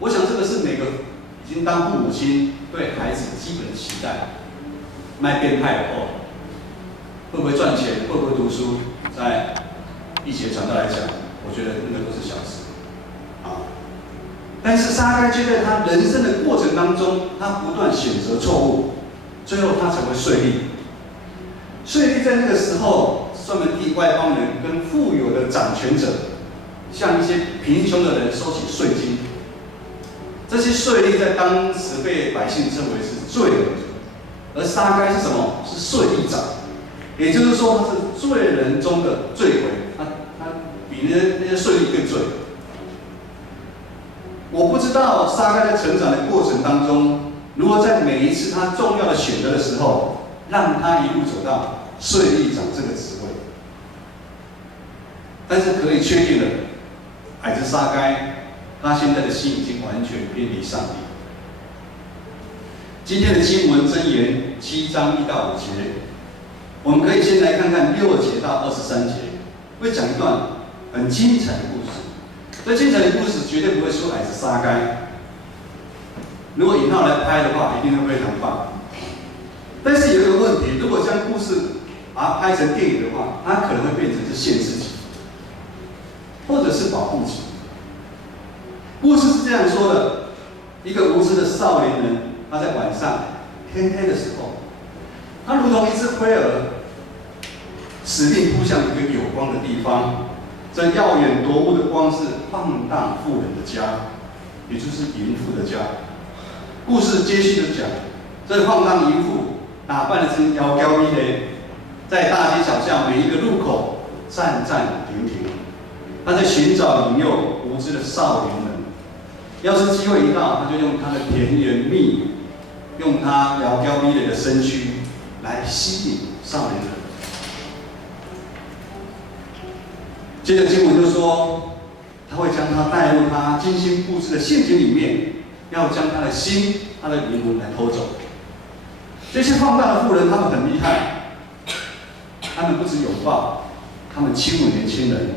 我想这个是每个已经当父母亲对孩子基本的期待。卖变态的后，会不会赚钱，会不会读书，在一起的传道来讲，我觉得那个都是小事。啊，但是撒该却在他人生的过程当中，他不断选择错误，最后他成为税吏。税吏在那个时候，专门替外邦人跟富有的掌权者，向一些贫穷的人收取税金。这些税吏在当时被百姓称为是罪人，而撒该是什么？是税吏长，也就是说他是罪人中的罪魁，他比那些税吏更罪。我不知道撒该在成长的过程当中，如何在每一次他重要的选择的时候，让他一路走到税吏长这个职位。但是可以确定的，孩子撒该。他现在的心已经完全偏离上帝。今天的经文箴言7章1到5节，我们可以先来看看6节到23节，会讲一段很精彩的故事。这精彩的故事绝对不会输孩子撒该。如果引号来拍的话，一定会非常棒。但是有一个问题，如果将故事把它拍成电影的话，它可能会变成是限制级，或者是保护级。故事是这样说的：一个无知的少年人，他在晚上天黑的时候，他如同一只飞蛾，使命扑向一个有光的地方。这耀眼夺目的光是放荡妇人的家，也就是淫妇的家。故事接续的讲，这放荡淫妇打扮得成窈窕美人，在大街小巷每一个路口站站停停，他在寻找引诱无知的少年人。要是机会一到，他就用他的甜言蜜语，用他窈窕美人的身躯来吸引少年人。接着经文就说，他会将他带入他精心布置的陷阱里面，要将他的心、他的灵魂来偷走。这些放荡的妇人，他们很厉害，他们不止拥抱，他们亲吻年轻人，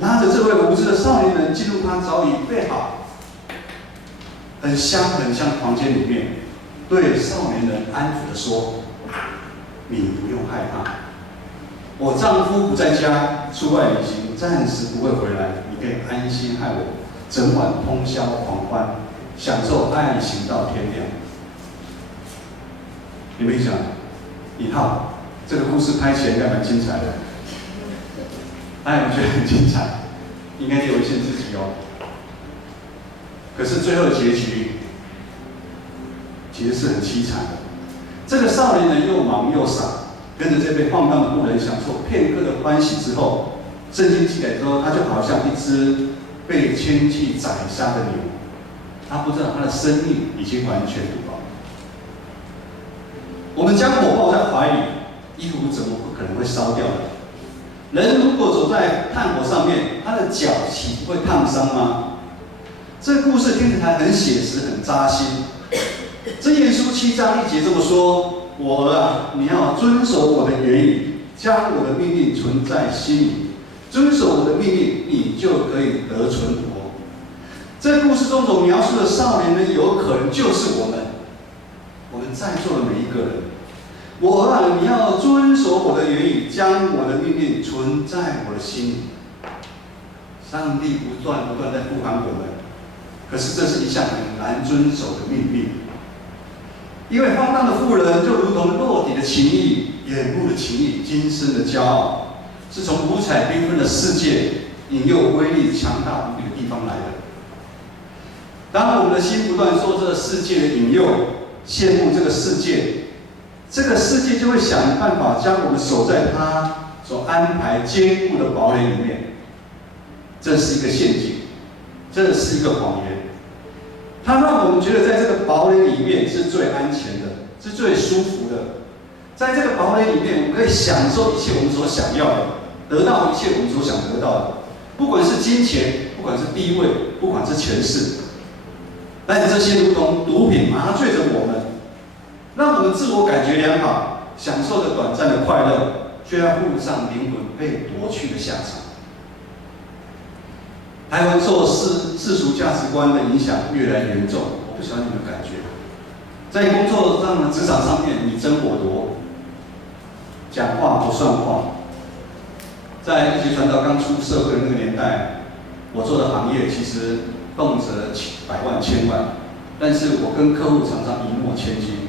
拉着这位无知的少年人进入他早已备好。很香的房间里面，对少年人安抚地说：“你不用害怕，我丈夫不在家，出外旅行，暂时不会回来，你可以安心爱我，整晚通宵狂欢，享受爱情到天亮。”你们想，一套这个故事拍起来应该蛮精彩的，哎，我觉得很精彩，应该也有一些自己哦。可是最后的结局其实是很凄惨的。这个少年人又忙又傻，跟着这被放荡的妇人享受片刻的欢喜之后，圣经记载说，他就好像一只被牵去宰杀的牛，他不知道他的生命已经完全不保。我们将火抱在怀里，衣服怎么不可能会烧掉呢？人如果走在炭火上面，他的脚岂不会烫伤吗？这个故事听起来很写实，很扎心。箴言书7章1节这么说：“我啊，你要遵守我的言语，将我的命令存在心里。遵守我的命令，你就可以得存活。”这故事中所描述的少年人，有可能就是我们在座的每一个人。我啊，你要遵守我的言语，将我的命令存在我的心里。上帝不断在呼喊我们。可是这是一项很难遵守的命令，因为放荡的妇人就如同肉体的情欲、眼目的情欲、今生的骄傲，是从五彩缤纷的世界引诱威力强大无比的地方来的。当我们的心不断受这个世界的引诱，羡慕这个世界，这个世界就会想办法将我们守在他所安排坚固的堡垒里面。这是一个陷阱。这是一个谎言，它让我们觉得在这个堡垒里面是最安全的，是最舒服的。在这个堡垒里面，我们可以享受一切我们所想要的，得到一切我们所想得到的，不管是金钱，不管是地位，不管是权势。但是这些如同毒品麻醉着我们，让我们自我感觉良好，享受着短暂的快乐，却要付上灵魂被夺去的下场。还会受世俗价值观的影响越来越严重。我不晓得你们感觉，在工作上、职场上面你争我夺，讲话不算话。在一级传道刚出社会的那个年代，我做的行业其实动辄百万、千万，但是我跟客户常常一诺千金。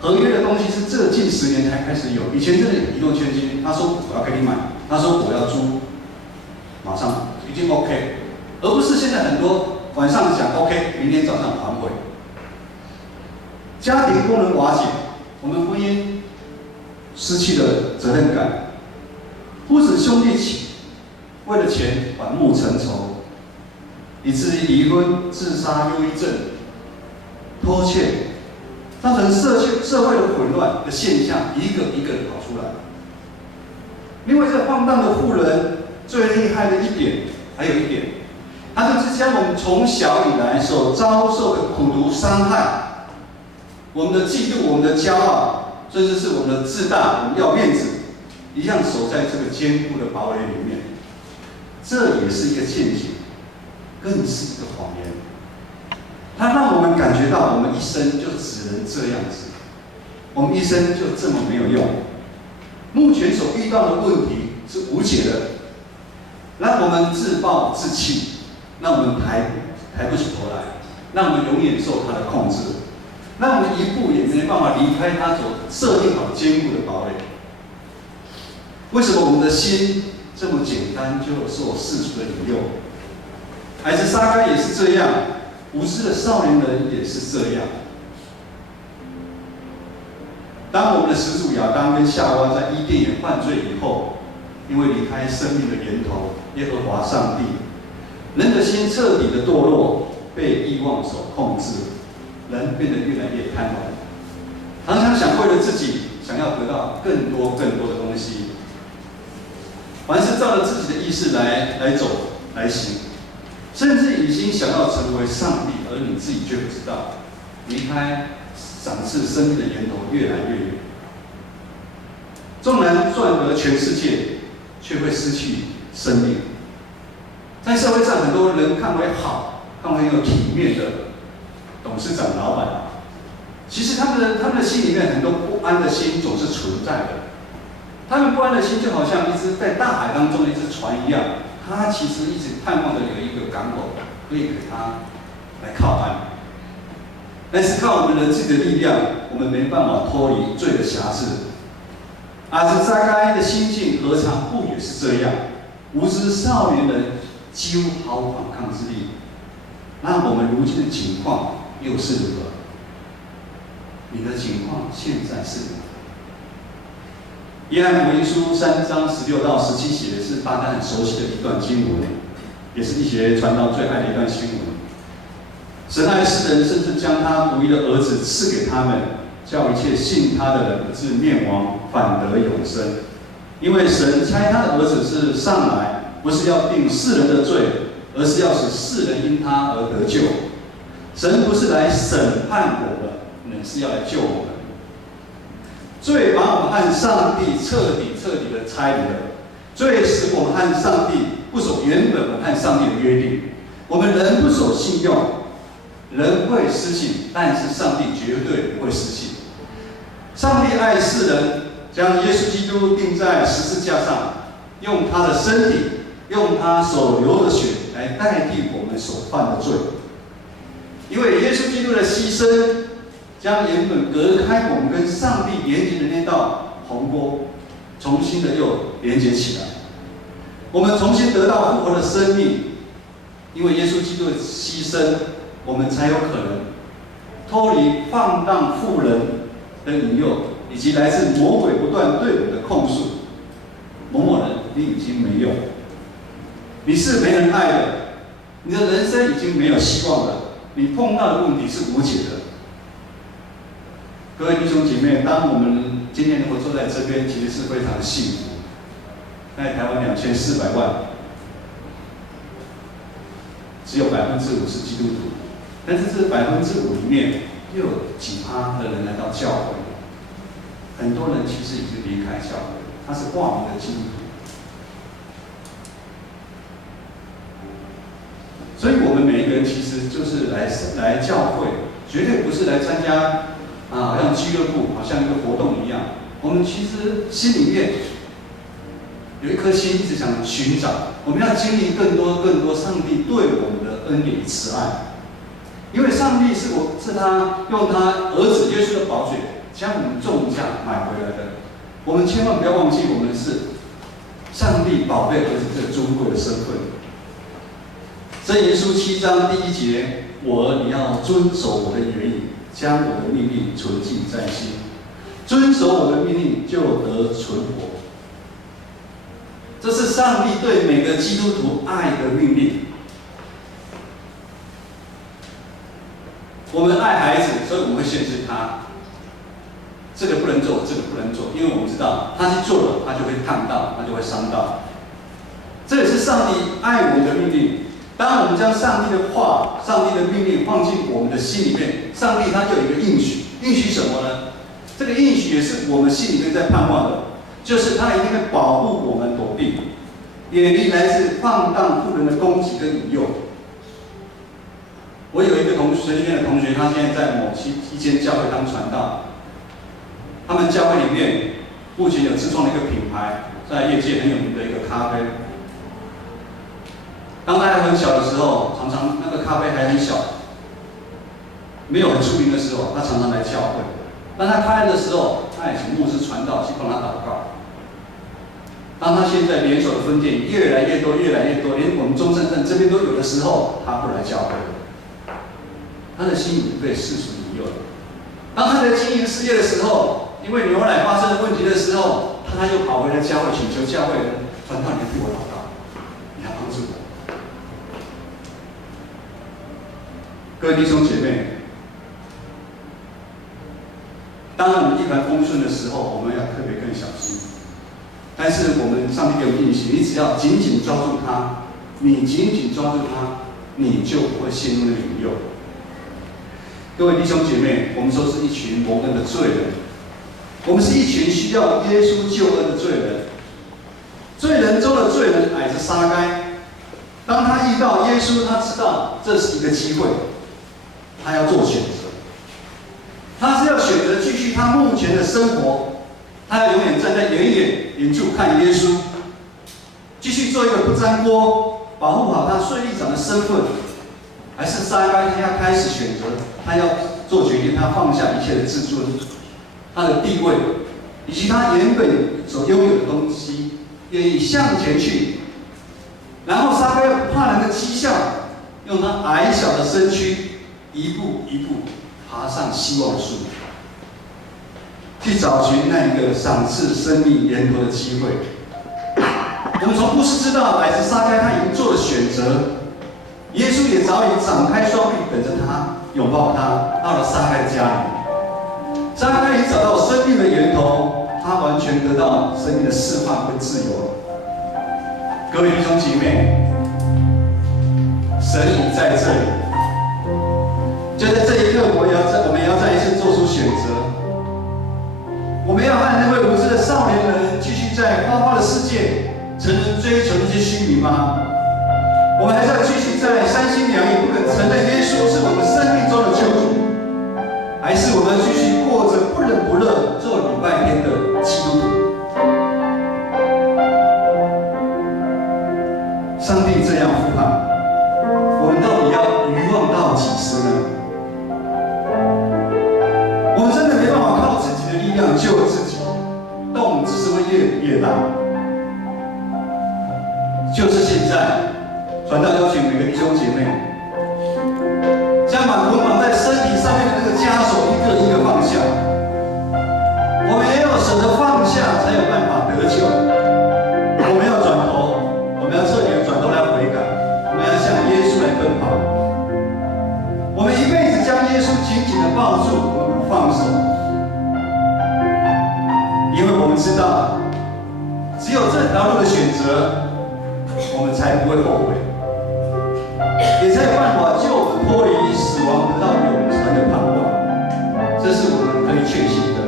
合约的东西是这近10年才开始有，以前真的一诺千金。他说我要给你买，他说我要租，马上已经 OK， 而不是现在很多晚上讲 OK， 明天早上反悔。家庭功能瓦解，我们婚姻失去了责任感。父子兄弟为了钱反目成仇，以至于离婚、自杀、忧郁症、拖欠，造成社会的混乱的现象一个一个的跑出来。另外，这放荡的妇人最厉害的一点，还有一点，他就是将我们从小以来所遭受的苦毒伤害，我们的嫉妒、我们的骄傲，甚至是我们的自大，我们要面子，一样守在这个坚固的堡垒里面。这也是一个陷阱，更是一个谎言。它让我们感觉到，我们一生就只能这样子，我们一生就这么没有用。目前所遇到的问题是无解的，让我们自暴自弃，让我们抬不起头来，让我们永远受它的控制，让我们一步也没办法离开它所设定好坚固的堡垒。为什么我们的心这么简单就受世俗的引诱？孩子撒该也是这样，无知的少年人也是这样。当我们的始祖亚当跟夏娃在伊甸园犯罪以后，因为离开生命的源头耶和华上帝，人的心彻底的堕落，被欲望所控制，人变得越来越贪婪，常常想为了自己想要得到更多的东西，凡是照着自己的意识来走来行，甚至已经想要成为上帝，而你自己却不知道，离开赏赐生命的源头越来越远。纵然赚得全世界，却会失去生命。在社会上，很多人看为好、看为有体面的董事长、老板，其实他们的心里面很多不安的心总是存在的。他们不安的心就好像一只在大海当中的一只船一样，他其实一直盼望着有一个港口可以给他来靠岸。但是靠我们人自己的力量，我们没办法脱离罪的辖制。儿子撒该的心境何尝不也是这样？无知少年人几乎毫无反抗之力。那我们如今的情况又是如何？你的情况现在是如何？约翰福音书3章16到17写的是大家很熟悉的一段经文，也是一些传道最爱的一段新闻。神爱世人，甚至将他独一的儿子赐给他们，叫一切信他的人不至灭亡，反得永生。因为神差他的儿子是上来，不是要定世人的罪，而是要使世人因他而得救。神不是来审判我们，乃是要来救我们。罪把我们和上帝彻底的拆离了，罪使我们和上帝不守原本我们和上帝的约定。我们人不守信用，人会失信，但是上帝绝对不会失信。上帝爱世人，将耶稣基督钉在十字架上，用他的身体，用他所流的血来代替我们所犯的罪。因为耶稣基督的牺牲，将原本隔开我们跟上帝连接的那道鸿沟，重新的又连接起来。我们重新得到复活的生命，因为耶稣基督的牺牲，我们才有可能脱离放荡妇人的引诱，以及来自魔鬼不断对我们的控诉。某某人，你已经没用，你是没人爱的，你的人生已经没有希望了，你碰到的问题是无解的。各位弟兄姐妹，当我们今天能够坐在这边，其实是非常幸福。在台湾2400万，只有50%是基督徒，但是这5%里面，又有几%的人来到教会，很多人其实已经离开教会，他是挂名的基督徒。所以我们每一个人其实就是来教会，绝对不是来参加好像俱乐部，好像一个活动一样。我们其实心里面有一颗心一直想寻找，我们要经历更多上帝对我们的恩典慈爱。因为上帝是他用他儿子耶稣的宝血将我们重价买回来的。我们千万不要忘记，我们是上帝宝贝儿子这个尊贵的身份。箴言书7章第1节：我儿，你要遵守我的言语，将我的命令存记在心。遵守我的命令，就得存活。这是上帝对每个基督徒爱的命令。我们爱孩子，所以我们会限制他，这个不能做，这个不能做，因为我们知道他去做了，他就会烫到，他就会伤到。这也是上帝爱我们的命令。当我们将上帝的话、上帝的命令放进我们的心里面，上帝他就有一个应许，应许什么呢？这个应许也是我们心里面在盼望的，就是他一定会保护我们躲避，远离来自放荡妇人的攻击跟引诱。我有一个神学院的同学，他现在在某一间教会当传道。他们教会里面目前有自创的一个品牌，在业界很有名的一个咖啡。当他还很小的时候，常常那个咖啡还很小，没有很出名的时候，他常常来教会。当他开的时候，他也请牧师传道去帮他祷告。当他现在连锁的分店越来越多，连我们中正镇这边都有的时候，他不来教会。他的心已经被世俗引诱了。当他在经营事业的时候，因为牛奶发生了问题的时候，他又跑回来教会，请求教会人传道，你替我祷告，你来帮助我。各位弟兄姐妹，当我们一帆风顺的时候，我们要特别更小心。但是我们上帝给我们应许，你只要紧紧抓住它，你紧紧抓住它，你就不会陷入那个引诱。各位弟兄姐妹，我们都是一群蒙恩的罪人，我们是一群需要耶稣救恩的罪人。罪人中的罪人乃是撒该。当他遇到耶稣，他知道这是一个机会，他要做选择。他是要选择继续他目前的生活，他要永远站在远处看耶稣，继续做一个不沾锅，保护好他税吏长的身份。还是撒该他要开始选择，他要做决定，他放下一切的自尊，他的地位，以及他原本所拥有的东西，愿意向前去。然后撒该不怕人的讥笑，用他矮小的身躯，一步一步爬上希望树，去找寻那一个赏赐生命源头的机会。我们从故事知道，乃是撒该他已经做了选择。耶稣也早已展开双臂等着他，拥抱他，到了撒该的家里。撒该已找到生命的源头，他完全得到生命的释放跟自由了。各位弟兄姐妹，神已在这里，就在这一刻，我们也要再一次做出选择。我们要和那位无知的少年人继续在花花的世界，曾人追求那些虚名吗？我们还是要继续在三心两意，不肯承认耶稣是我们生命中的救主，还是我们继续过着不冷不热做礼拜天的基督徒？上帝这样呼喊，我们到底要愚妄到几时呢？我们真的没办法靠自己的力量救自己，洞只是会越大。就是现在。传道邀请每个弟兄姐妹，将把捆绑在身体上面的那个枷锁一个一个放下。我们也要舍得放下，才有办法得救。我们要转头，我们要彻底的转头来悔改，我们要向耶稣来奔跑。我们一辈子将耶稣紧紧的抱住，我们不放手，因为我们知道，只有这条路的选择，我们才不会后悔。也才有办法救我们脱离死亡，得到永恒的盼望。这是我们可以确信的。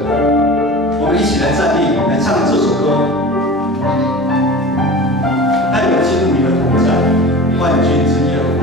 我们一起来站立，来唱这首歌，带我进入你的同在，万军之耶和华。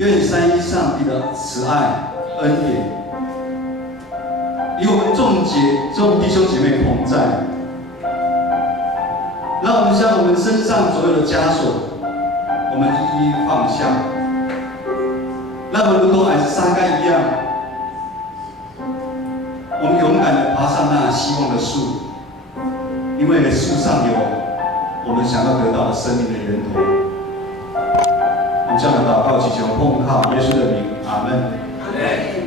愿三一上帝的慈爱、恩典，与我们众弟兄姐妹同在。让我们将我们身上所有的枷锁，我们一一放下，让我们如同矮子撒该一样，我们勇敢地爬上那希望的树，因为树上有我们想要得到的生命的源头。我们这样的祷告祈求，奉靠耶稣的名，阿门。